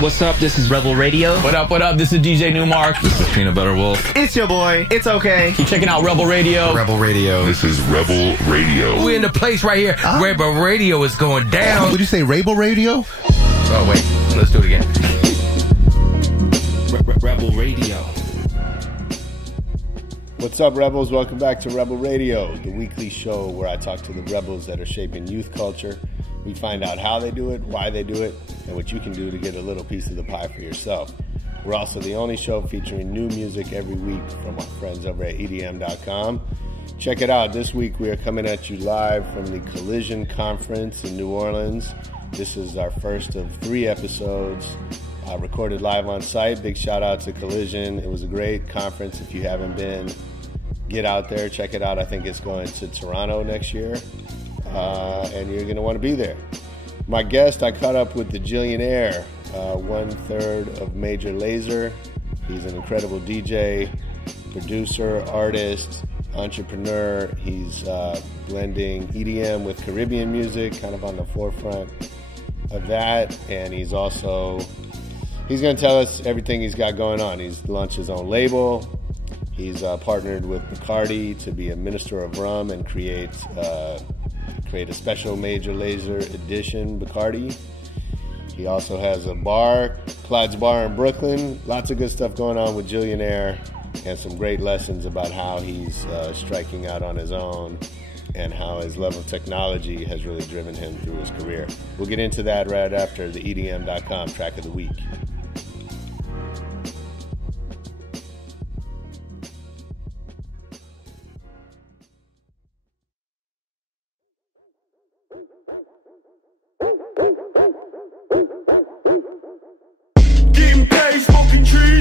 What's up? This is Rebel Radio. What up? What up? This is DJ Newmark. This is Peanut Butter Wolf. It's your boy. It's okay. Keep checking out Rebel Radio. Rebel Radio. This is Rebel Radio. We're in the place right here. Rebel Radio is going down. Would you say Rebel Radio? Oh, wait. Let's do it again. Rebel Radio. What's up, Rebels? Welcome back to Rebel Radio, the weekly show where I talk to the rebels that are shaping youth culture. We find out how they do it, why they do it, and what you can do to get a little piece of the pie for yourself. We're also the only show featuring new music every week from our friends over at EDM.com. Check it out. This week we are coming at you live from the Collision Conference in New Orleans. This is our first of 3 episodes recorded live on site. Big shout out to Collision. It was a great conference. If you haven't been, get out there, check it out. I think it's going to Toronto next year, and you're going to want to be there. My guest, I caught up with the Jillionaire, 1/3 of Major Lazer. He's an incredible DJ, producer, artist, entrepreneur. He's blending EDM with Caribbean music, kind of on the forefront of that, and he's going to tell us everything he's got going on. He's launched his own label. He's partnered with Bacardi to be a minister of rum and create a special Major Lazer edition Bacardi. He also has a bar, Clyde's Bar in Brooklyn. Lots of good stuff going on with Jillionaire and some great lessons about how he's striking out on his own and how his love of technology has really driven him through his career. We'll get into that right after the EDM.com track of the week.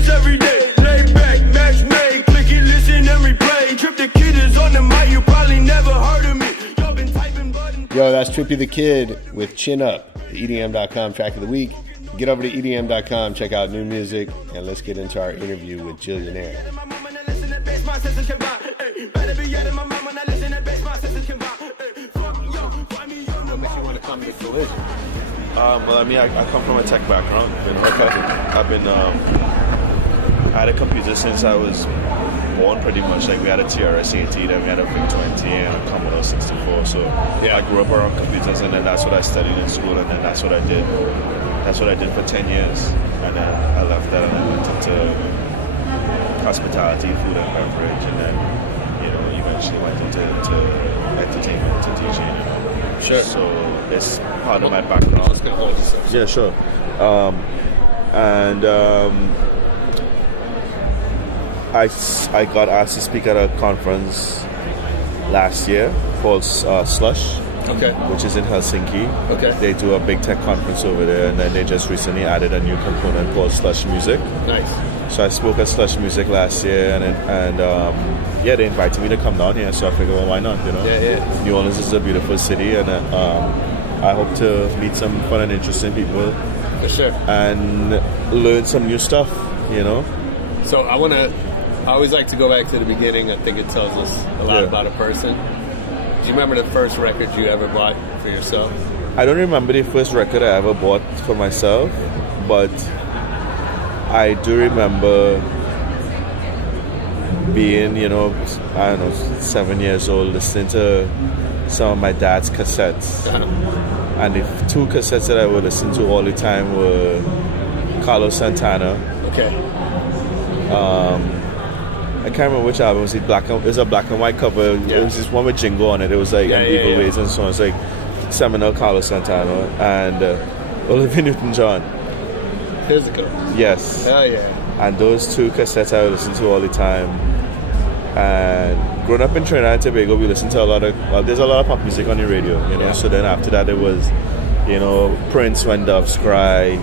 Every day, lay back, match made, click it, listen and replay. Trip the Kid is on the mic, you probably never heard of me. Y'all been typing buttons. Yo, that's Trippy the Kid with Chin Up, the EDM.com track of the week. Get over to EDM.com, check out new music, and let's get into our interview with Jillionaire. What makes you want to come to Collision? Well, I mean, I come from a tech background. I had a computer since I was born, pretty much. Like, we had a TRS-80, then we had a VIC-20 and a Commodore 64. So I grew up around computers, and then that's what I studied in school, and then that's what I did. That's what I did for 10 years, and then I left that and I went into hospitality, food and beverage, and then eventually went into entertainment, into DJing. Sure. So it's part of my background. Just gonna hold yourself. Yeah, sure. I got asked to speak at a conference last year called Slush, which is in Helsinki. Okay. They do a big tech conference over there, and then they just recently added a new component called Slush Music. Nice. So I spoke at Slush Music last year, and they invited me to come down here. So I figured, well, why not? New Orleans is a beautiful city, and I hope to meet some fun and interesting people. For sure. And learn some new stuff. So I always like to go back to the beginning. I think it tells us a lot about a person. Do you remember the first record you ever bought for yourself? I don't remember the first record I ever bought for myself, but I do remember being, 7 years old, listening to some of my dad's cassettes. And the 2 cassettes that I would listen to all the time were Carlos Santana. Okay. I can't remember which album. It was a black and white cover. Yeah. It was this one with Jingo on it. It was like Evil Ways and so on. It's like seminal Carlos Santana and Olivia Newton-John. Physical. Yes. Oh yeah. And those 2 cassettes I would listen to all the time. And growing up in Trinidad and Tobago, we listened to there's a lot of pop music on the radio, Yeah. So then after that, it was, Prince, When Doves Cry,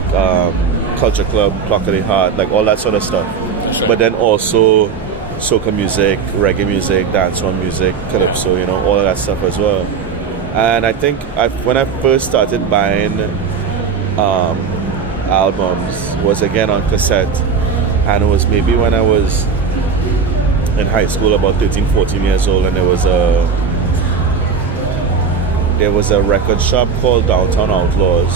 Culture Club, Clock of the Heart, like all that sort of stuff. Sure. But then also soca music, reggae music, dancehall music, calypso, all of that stuff as well. And I think when I first started buying albums was again on cassette, and it was maybe when I was in high school, about 13, 14 years old, and there was a record shop called Downtown Outlaws,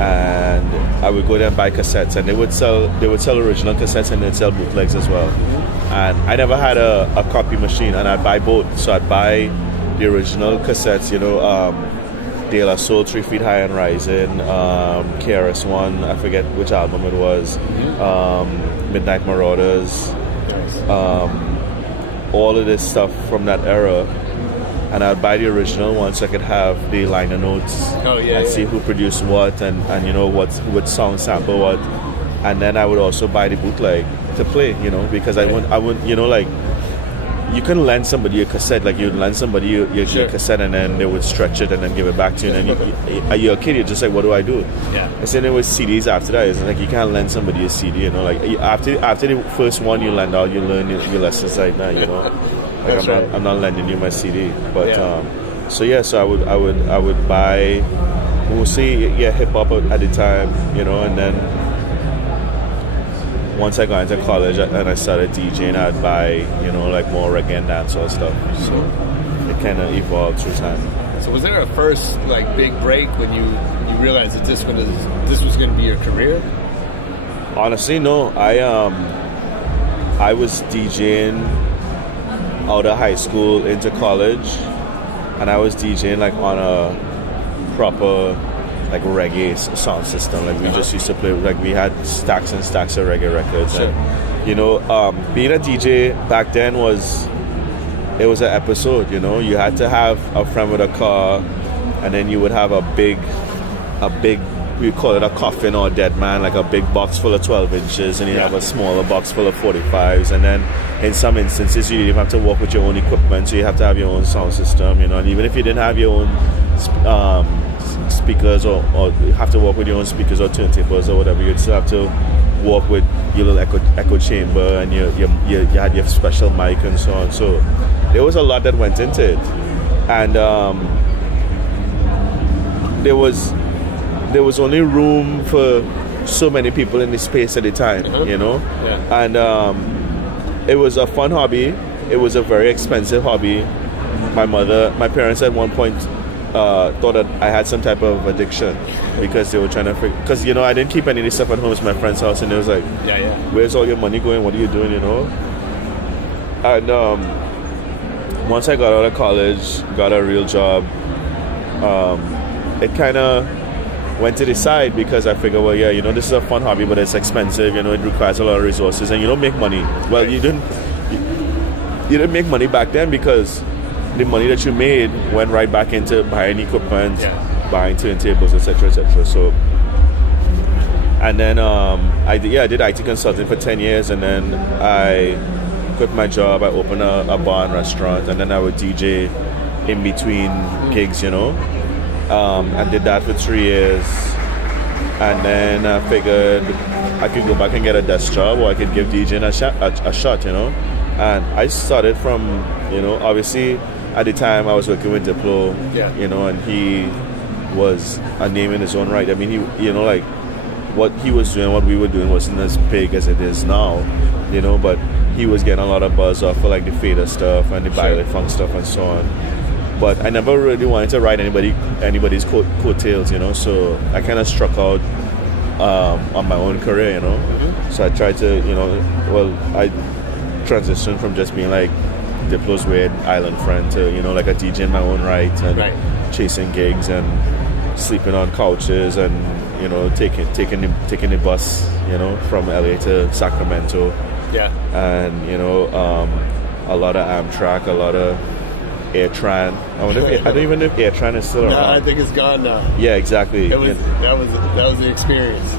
and I would go there and buy cassettes, and they would sell original cassettes and they'd sell bootlegs as well. And I never had a copy machine, and I'd buy both. So I'd buy the original cassettes, De La Soul, 3 Feet High and Rising, KRS-One, I forget which album it was, Midnight Marauders, all of this stuff from that era. And I'd buy the original one so I could have the liner notes and see who produced what and what song sample what. And then I would also buy the bootleg to play, because I wouldn't, you couldn't lend somebody a cassette, like you'd lend somebody your cassette and then they would stretch it and then give it back to you. And then you're a kid, you're just like, what do I do? Yeah. And then there was CDs after that. It's like you can't lend somebody a CD, after the first one you lend out, you learn your lessons like that, Like I'm not lending you my CD, but so I would buy mostly hip hop at the time, and then once I got into college and I started DJing, I'd buy more reggae and dancehall stuff. So it kind of evolved through time. So was there a first big break when you realized that this was going to be your career? Honestly, no. I was DJing out of high school into college, and I was DJing on a proper reggae sound system. We just used to play, we had stacks and stacks of reggae records. Sure. And, being a DJ back then was an episode. You had to have a friend with a car, and then you would have a big we call it a coffin or a dead man, a big box full of 12 inches, and you have a smaller box full of 45s, and then in some instances you didn't have to walk with your own equipment, so you have to have your own sound system, and even if you didn't have your own speakers or you have to walk with your own speakers or turntables or whatever, you'd still have to walk with your little echo chamber, and you had your special mic and so on. So there was a lot that went into it, and there was only room for so many people in the space at the time, and it was a fun hobby. It was a very expensive hobby. My parents at one point thought that I had some type of addiction because they were trying to figure, because I didn't keep any of this stuff at home. It's my friend's house, and it was like, where's all your money going? What are you doing? And once I got out of college, got a real job, it kind of went to the side because I figured, this is a fun hobby, but it's expensive. It requires a lot of resources, and you don't make money. Well, you didn't make money back then because the money that you made went right back into buying equipment, buying turntables, etc., etc. So, and then I did IT consulting for 10 years, and then I quit my job. I opened a bar and restaurant, and then I would DJ in between gigs, I did that for 3 years, and then I figured I could go back and get a desk job, or I could give DJing a shot, And I started from, obviously at the time I was working with Diplo, and he was a name in his own right. I mean, he, what he was doing, what we were doing wasn't as big as it is now, but he was getting a lot of buzz off of the Fader stuff and the Violet Funk stuff and so on. But I never really wanted to ride anybody's coattails, so I kind of struck out on my own career, So I tried to, I transitioned from just being Diplo's weird island friend to, a DJ in my own right, and chasing gigs and sleeping on couches and, taking the bus, from LA to Sacramento. Yeah. And, a lot of Amtrak, a lot of AirTran. I don't even know if AirTran is still around. No, I think it's gone now. Yeah, exactly. That was the experience.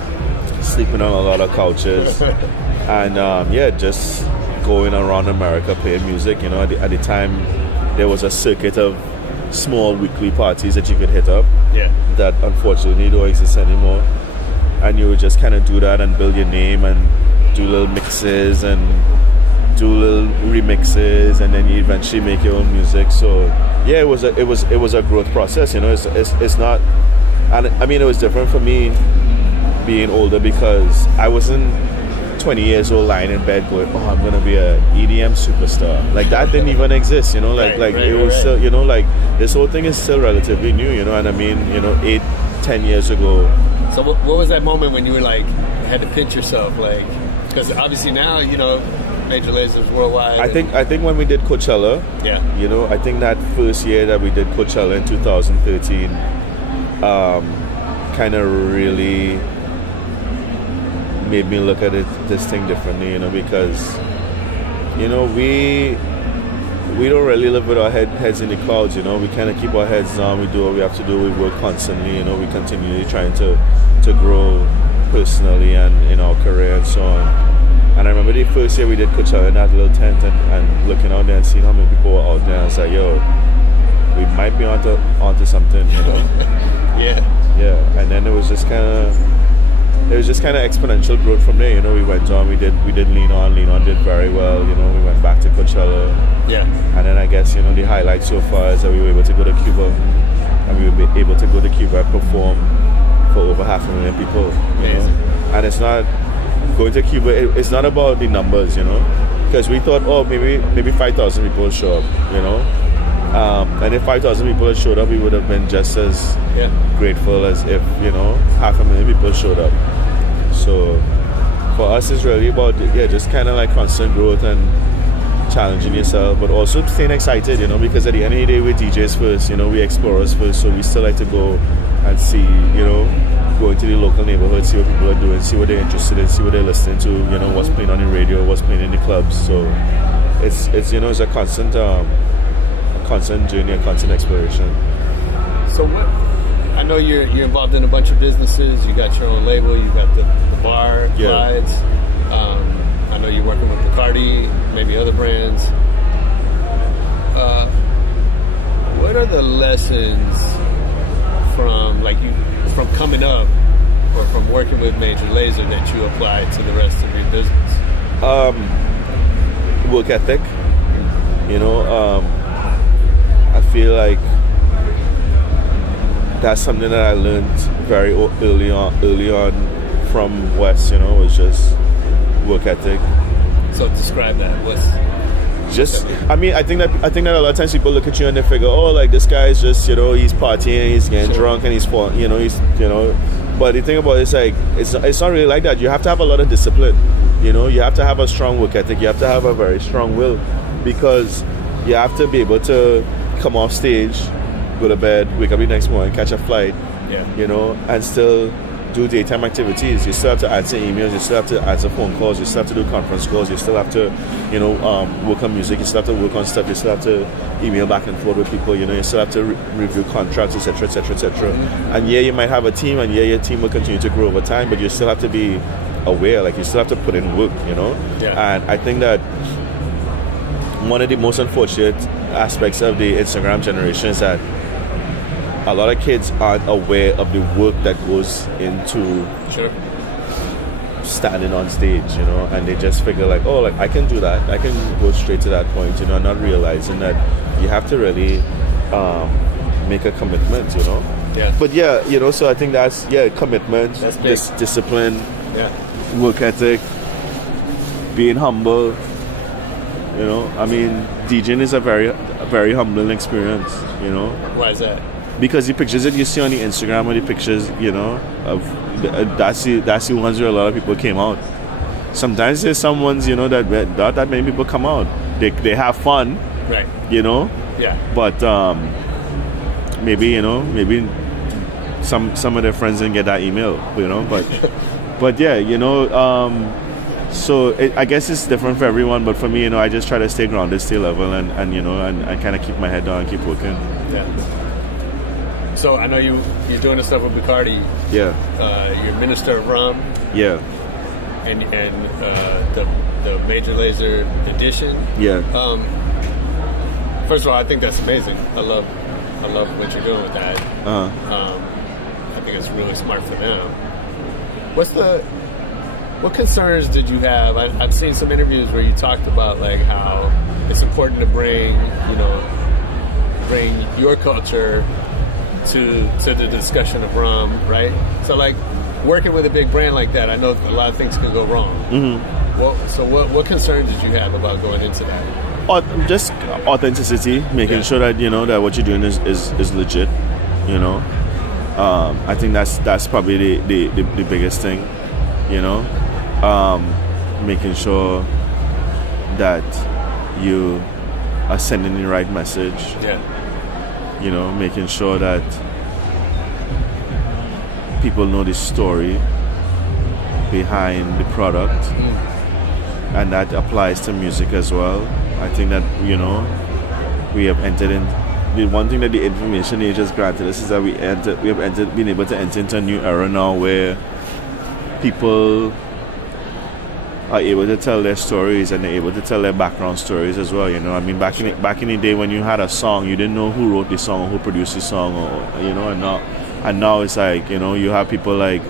Sleeping on a lot of couches, and just going around America playing music. At the time, there was a circuit of small weekly parties that you could hit up. Yeah. That unfortunately don't exist anymore. And you would just kind of do that and build your name and do little mixes and do little remixes, and then you eventually make your own music. So yeah, it was a growth process. It's not, and I mean it was different for me being older because I wasn't 20 years old lying in bed going, oh, I'm gonna be a EDM superstar. That didn't even exist. It was still, this whole thing is still relatively new. And I mean 8-10 years ago, So what was that moment when you were like had to pinch yourself, like, because obviously now Major Laser's worldwide. I think when we did Coachella, I think that first year that we did Coachella in 2013, kind of really made me look at this thing differently, because we don't really live with our heads in the clouds, we kind of keep our heads down, we do what we have to do, we work constantly, we continually trying to grow personally and in our career and so on. And I remember the first year we did Coachella in that little tent and looking out there and seeing how many people were out there, and I was like, yo, we might be onto something, Yeah, and then it was just kind of exponential growth from there. We went on, we did Lean On did very well. We went back to Coachella. Yeah. And then I guess the highlight so far is that we were able to go to Cuba, and we were able to go to Cuba and perform for over 500,000 people. And it's not going to Cuba. It's not about the numbers, because we thought, maybe 5,000 people will show up, and if 5,000 people had showed up, we would have been just as grateful as if 500,000 people showed up. So for us, it's really about just kind of like constant growth and challenging yourself, but also staying excited, because at the end of the day, we're DJs first, we're explorers first, so we still like to go and see, go into the local neighborhood, see what people are doing, see what they're interested in, see what they're listening to, what's playing on the radio, what's playing in the clubs. So it's it's a constant journey, a constant exploration. So what? I know you're involved in a bunch of businesses. You got your own label. You got the bar, Clyde's. I know you're working with Bacardi, maybe other brands. What are the lessons from coming up or from working with Major Lazer that you apply to the rest of your business? Work ethic. I feel like that's something that I learned very early on from West. Was just work ethic. So describe that. I think that a lot of times people look at you and they figure, like this guy is just he's partying, he's getting drunk, and he's But the thing about it is like it's not really like that. You have to have a lot of discipline. You have to have a strong work ethic. You have to have a very strong will, because you have to be able to come off stage, go to bed, wake up the next morning, catch a flight, and still do daytime activities. You still have to answer emails, you still have to answer phone calls, you still have to do conference calls, you still have to, work on music, you still have to work on stuff, you still have to email back and forth with people, you still have to review contracts, etc., etc., etc. And you might have a team, and your team will continue to grow over time, but you still have to be aware, like you still have to put in work, And I think that one of the most unfortunate aspects of the Instagram generation is that a lot of kids aren't aware of the work that goes into standing on stage, and they just figure like, I can do that, I can go straight to that point, not realizing that you have to really make a commitment, But so I think that's commitment, that's discipline, work ethic, being humble. DJing is a very humbling experience, Why is that? Because the pictures that you see on the Instagram, or the pictures, of that's the ones where a lot of people came out. Sometimes there's some ones, that not that many people come out. They have fun, right? Yeah. But maybe some of their friends didn't get that email, But so I guess it's different for everyone, but for me, I just try to stay grounded, stay level, and kind of keep my head down and keep working. Yeah. So I know you're doing the stuff with Bacardi. Yeah. You're Minister of Rum. Yeah. And the Major Lazer edition. Yeah. First of all, I think that's amazing. I love what you're doing with that. I think it's really smart for them. What concerns did you have? I've seen some interviews where you talked about like how it's important to bring your culture to the discussion of rum, right? So like working with a big brand like that, I know a lot of things can go wrong. Mm-hmm. What concerns did you have about going into that? Just authenticity, making sure that that what you're doing is legit, I think that's probably the biggest thing, you know, making sure that you are sending the right message. Yeah. You know, making sure that people know the story behind the product, and that applies to music as well. I think that, you know, we have entered in. The one thing that the information age has granted us is that we have been able to enter into a new era now where people are able to tell their stories, and they're able to tell their background stories as well. You know, I mean, back in the day when you had a song, you didn't know who wrote the song or who produced the song, or, you know, and now it's like, you know, you have people like,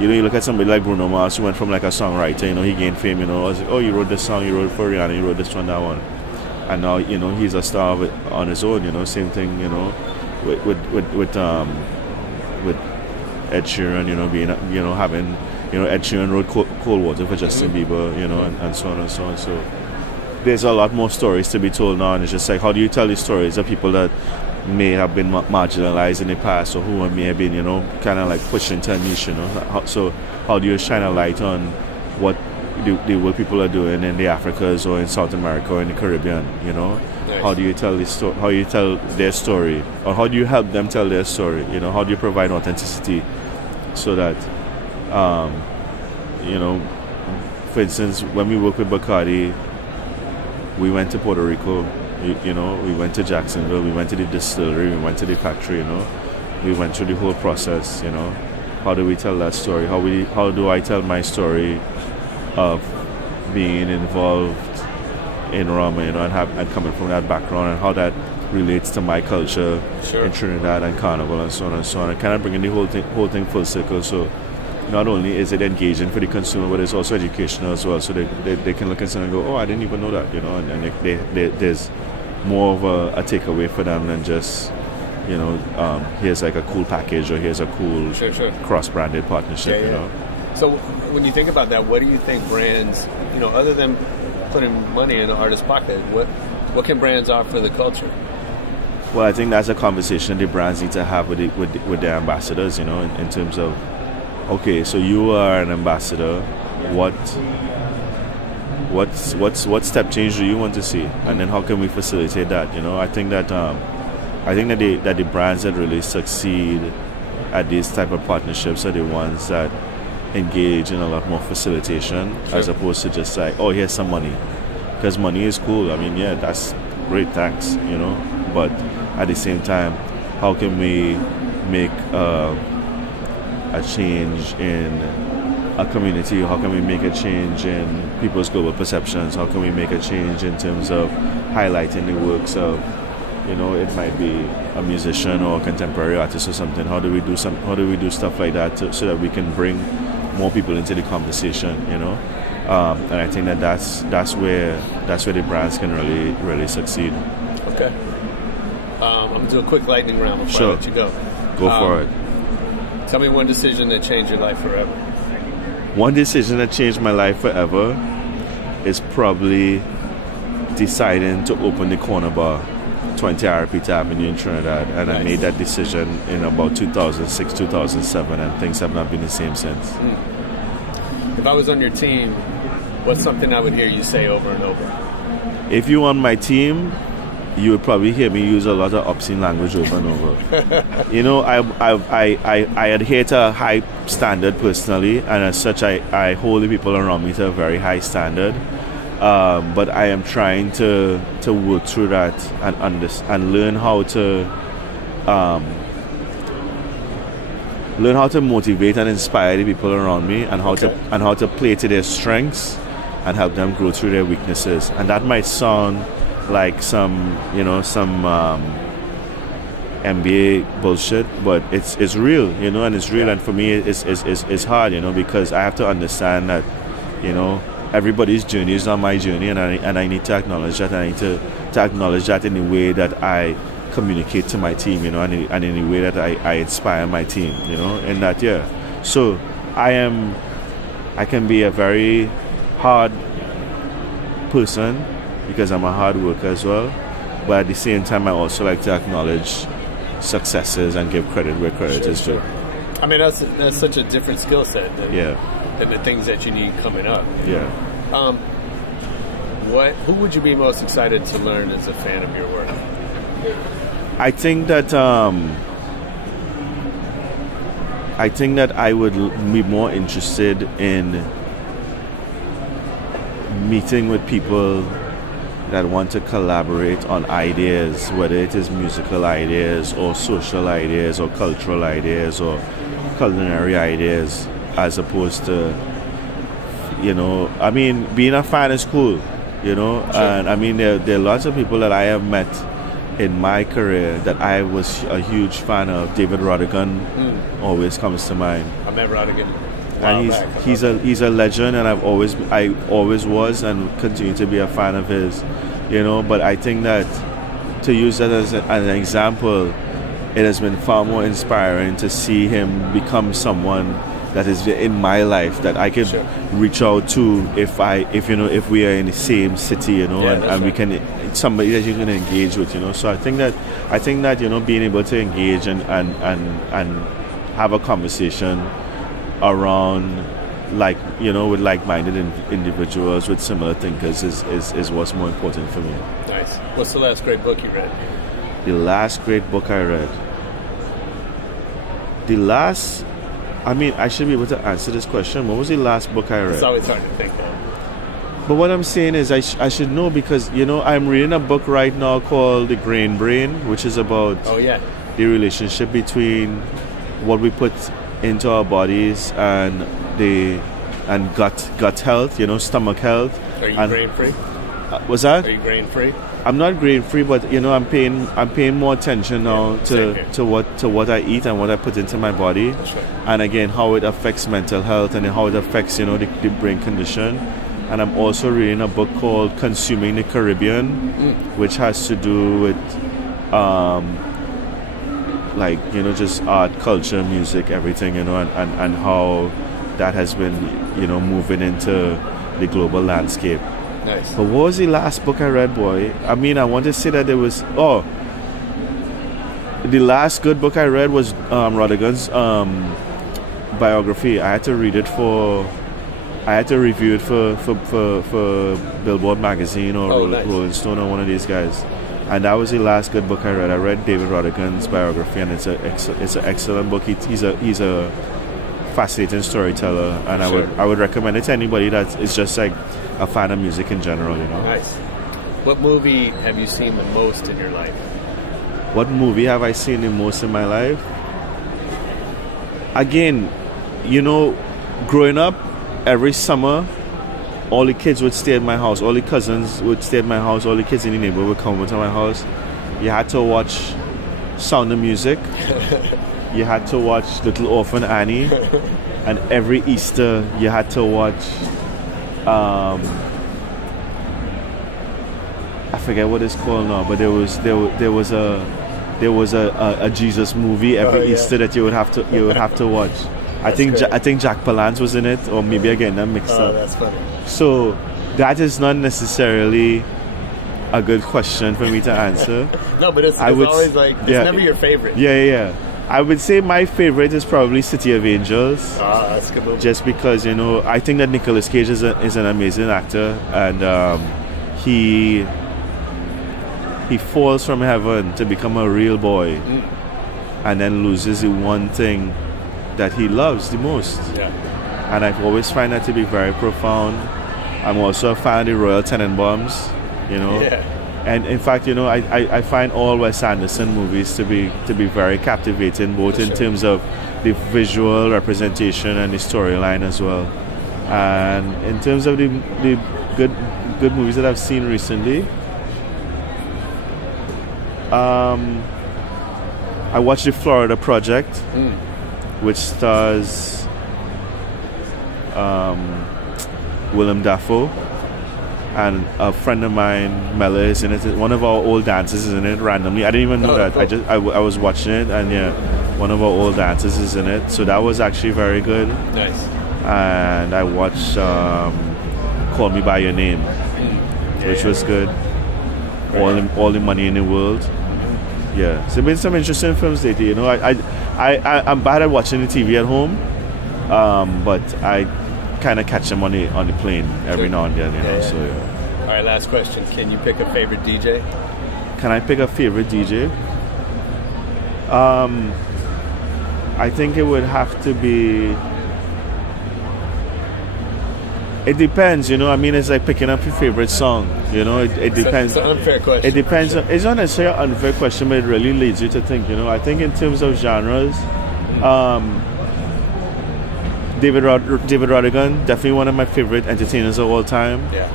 you know, you look at somebody like Bruno Mars, who went from like a songwriter, you know, he gained fame, you know, I was like, oh, you wrote this song, you wrote it for Rihanna, you wrote this one, that one, and now, you know, he's a star of it on his own. You know, same thing, you know, with Ed Sheeran, you know, being, you know, having, you know, Ed Sheeran wrote Cold Water for Justin Bieber, you know, and so on and so on. So there's a lot more stories to be told now, and it's just like, how do you tell these stories of people that may have been marginalized in the past, or who may have been, you know, kind of like pushed into a niche, you know? So how do you shine a light on what the work people are doing in the Africas or in South America or in the Caribbean, you know? Nice. How do you tell this how you tell their story, or how do you help them tell their story? You know, how do you provide authenticity so that, you know, for instance, when we work with Bacardi, we went to Puerto Rico, you know, we went to Jacksonville, we went to the distillery, we went to the factory, you know, we went through the whole process, you know. How do we tell that story? How do I tell my story of being involved in rum, you know, and coming from that background, and how that relates to my culture in Trinidad and Carnival and so on and so on, and kind of bringing the whole thing full circle. So not only is it engaging for the consumer, but it's also educational as well. So they can look and go, oh, I didn't even know that, you know, and there's more of a takeaway for them than just, you know, here's like a cool package, or here's a cool cross-branded partnership, you know. So when you think about that, what do you think brands, you know, other than putting money in the artist's pocket, what can brands offer the culture? Well, I think that's a conversation the brands need to have with their ambassadors, you know, in terms of, okay, so you are an ambassador, what step change do you want to see, and then how can we facilitate that? You know, I think that the brands that really succeed at these type of partnerships are the ones that engage in a lot more facilitation, as opposed to just like, oh, here's some money, because money is cool. I mean, yeah, that's great, thanks, you know, but at the same time, how can we make a change in a community? How can we make a change in people's global perceptions? How can we make a change in terms of highlighting the works of, you know, it might be a musician or a contemporary artist or something? How do we do stuff like that so that we can bring more people into the conversation, you know? And I think that's where the brands can really succeed. Okay. I'm gonna do a quick lightning round before I let you go. Go for it. Tell me one decision that changed your life forever. One decision that changed my life forever is probably deciding to open the Corner Bar, 20 RP Avenue in Trinidad, and nice. I made that decision in about 2006, 2007, and things have not been the same since. If I was on your team, what's something I would hear you say over and over? If you were on my team, you would probably hear me use a lot of obscene language over and over. You know, I adhere to a high standard personally, and as such, I hold the people around me to a very high standard. But I am trying to work through that and learn how to motivate and inspire the people around me, and how to play to their strengths and help them grow through their weaknesses. And that might sound like some MBA bullshit, but it's real, you know, and it's real. And for me, it's hard, you know, because I have to understand that, you know, everybody's journey is not my journey, and I need to acknowledge that. I need to acknowledge that in the way that I communicate to my team, you know, and in the way that I inspire my team, you know, in that, yeah. So I can be a very hard person because I'm a hard worker as well, but at the same time I also like to acknowledge successes and give credit where credit is due. I mean, that's such a different skill set than the things that you need coming up. Yeah. Who would you be most excited to learn as a fan of your work? I think that I would be more interested in meeting with people that want to collaborate on ideas, whether it is musical ideas or social ideas or cultural ideas or culinary ideas, as opposed to, I mean, being a fan is cool, sure. And I mean, there are lots of people that I have met in my career that I was a huge fan of. David Rodigan always comes to mind. I met Rodigan. And he's a legend, and I always was and continue to be a fan of his, But I think that, to use that as an example, it has been far more inspiring to see him become someone that is in my life that I could reach out to if we are in the same city, and we can somebody that you can engage with, So I think that being able to engage and have a conversation around with like-minded individuals with similar thinkers is what's more important for me. Nice. What's the last great book you read? The last great book I read. I should be able to answer this question. What was the last book I read? It's always hard to think of. But what I'm saying is I should know, because I'm reading a book right now called The Grain Brain, which is about the relationship between what we put into our bodies and gut health, stomach health. Are you grain free? Was that? Are you grain free? I'm not grain free, but I'm paying more attention now to what I eat and what I put into my body, and again how it affects mental health and how it affects the brain condition. And I'm also reading a book called Consuming the Caribbean, which has to do with just art, culture, music, everything, and how that has been, moving into the global landscape. Nice. But what was the last book I read, boy? I mean, I want to say that there was... the last good book I read was Rodigan's biography. I had to review it for Billboard magazine or Rolling Stone or one of these guys. And that was the last good book I read. I read David Rodigan's biography, and it's an excellent book. He's a fascinating storyteller, and I would recommend it to anybody that is just like a fan of music in general. Nice. What movie have you seen the most in your life? What movie have I seen the most in my life? Again, growing up, every summer, all the kids would stay at my house. All the cousins would stay at my house. All the kids in the neighborhood would come over to my house. You had to watch Sound of Music. You had to watch Little Orphan Annie. And every Easter, you had to watch... I forget what it's called now, but there was a Jesus movie every Easter that you would have to watch. I think Jack Palance was in it, or maybe again I'm mixed up. That's funny. So that is not necessarily a good question for me to answer. No, but it's always like it's never your favorite. Yeah. I would say my favorite is probably City of Angels. That's a good movie. Just because I think that Nicolas Cage is an amazing actor, and he falls from heaven to become a real boy, and then loses the one thing that he loves the most. Yeah. And I've always find that to be very profound. I'm also a fan of the Royal Tenenbaums, Yeah. And in fact, I find all Wes Anderson movies to be very captivating, both in terms of the visual representation and the storyline as well. And in terms of the good movies that I've seen recently, I watched The Florida Project, which stars Willem Dafoe, and a friend of mine, Mella, is in it. One of our old dancers is in it randomly. I didn't even know that. Cool. I was watching it, and one of our old dancers is in it. So that was actually very good. Nice. And I watched Call Me By Your Name, which was good. All the money in the world. Yeah, so been some interesting films lately. You know, I'm bad at watching the TV at home, but I kind of catch them on the plane every now and then. You know, so yeah. All right, last question. Can you pick a favorite DJ? Can I pick a favorite DJ? I think it would have to be. It depends, you know. I mean, it's like picking up your favorite song. You know, it depends. It's an unfair question. It depends. It's not necessarily an unfair question, but it really leads you to think. You know, I think in terms of genres, David Rodigan, definitely one of my favorite entertainers of all time. Yeah.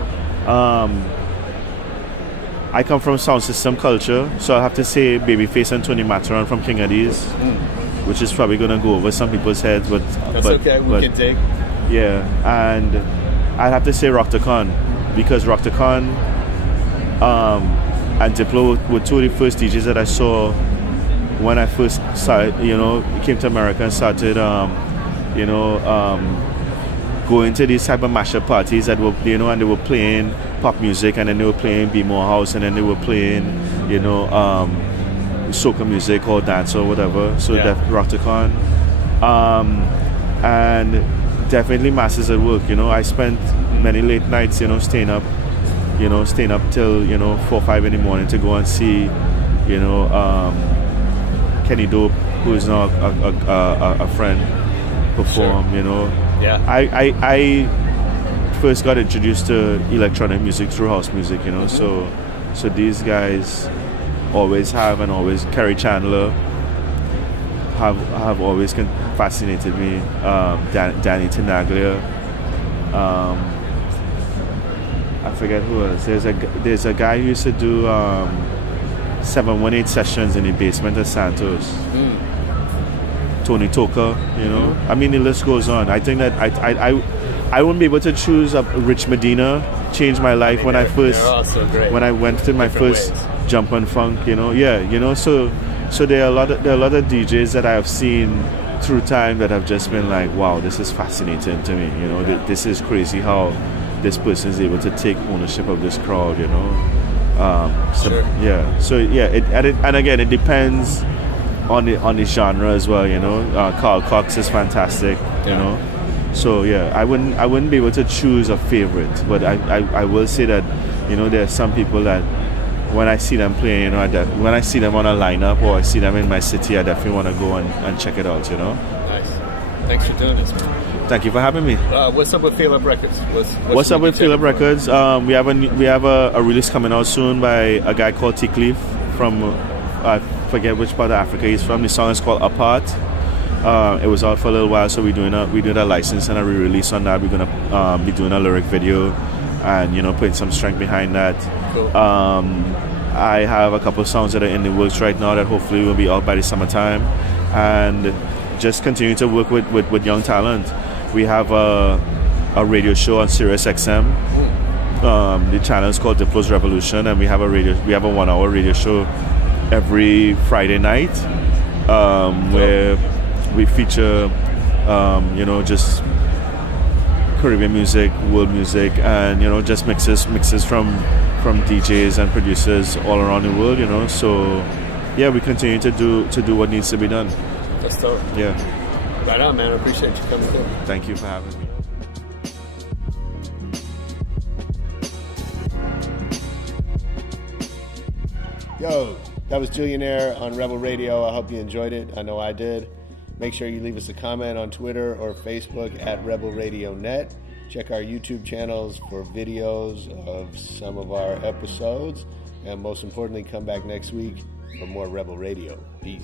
I come from sound system culture, so I have to say Babyface and Tony Matterhorn from King Addies, which is probably going to go over some people's heads, but that's okay. We can take. Yeah, and I'd have to say Rocktagon, because Rocktagon and Diplo were two of the first DJs that I saw when I first started, you know, came to America and started, going to these type of mashup parties that were, you know, and they were playing pop music, and then they were playing B-more house, and then they were playing, you know, soca music or dance or whatever. So Rocktagon, and definitely Masters at Work. You know, I spent many late nights, you know, staying up till, you know, 4 or 5 in the morning to go and see, you know, Kenny Dope, who is now a friend, perform. Sure. You know, I first got introduced to electronic music through house music. You know, so these guys always have, and always Kerry Chandler have always fascinated me. Danny Tenaglia. I forget who else. There's a guy who used to do 718 sessions in the basement of Santos. Tony Toka, you know. I mean, the list goes on. I think that I wouldn't be able to choose Rich Medina. Changed my life when I went to my first Jump and Funk. You know, yeah, you know. So there are a lot of DJs that I have seen through time that have just been like, wow, this is fascinating to me. You know, this is crazy how this person is able to take ownership of this crowd. You know, yeah. So yeah, and again, it depends on the genre as well. You know, Carl Cox is fantastic. You know, so yeah, I wouldn't be able to choose a favorite, but I will say that, you know, there are some people that when I see them playing, you know, when I see them on a lineup or I see them in my city, I definitely want to go and check it out. You know. Nice. Thanks for doing this, man. Thank you for having me. What's up with Feel Up Records? What's up with Feel Up Records? We have a release coming out soon by a guy called T Cleef from I forget which part of Africa he's from. The song is called Apart. It was out for a little while, so we did a license and a re-release on that. We're gonna be doing a lyric video, and, you know, putting some strength behind that. Cool. I have a couple of songs that are in the works right now that hopefully will be out by the summertime, and just continue to work with young talent. We have a radio show on Sirius XM. The channel is called Diplo's Revolution, and we have a 1-hour radio show every Friday night, where we feature, you know, just Caribbean music, world music, and, you know, just mixes from DJs and producers all around the world. You know, so yeah, we continue to do what needs to be done. That's dope. Yeah. Right on, man. I appreciate you coming through. Thank you for having me. Yo, that was Jillionaire on Rebel Radio. I hope you enjoyed it. I know I did. Make sure you leave us a comment on Twitter or Facebook at Rebel Radio Net. Check our YouTube channels for videos of some of our episodes. And most importantly, come back next week for more Rebel Radio. Peace.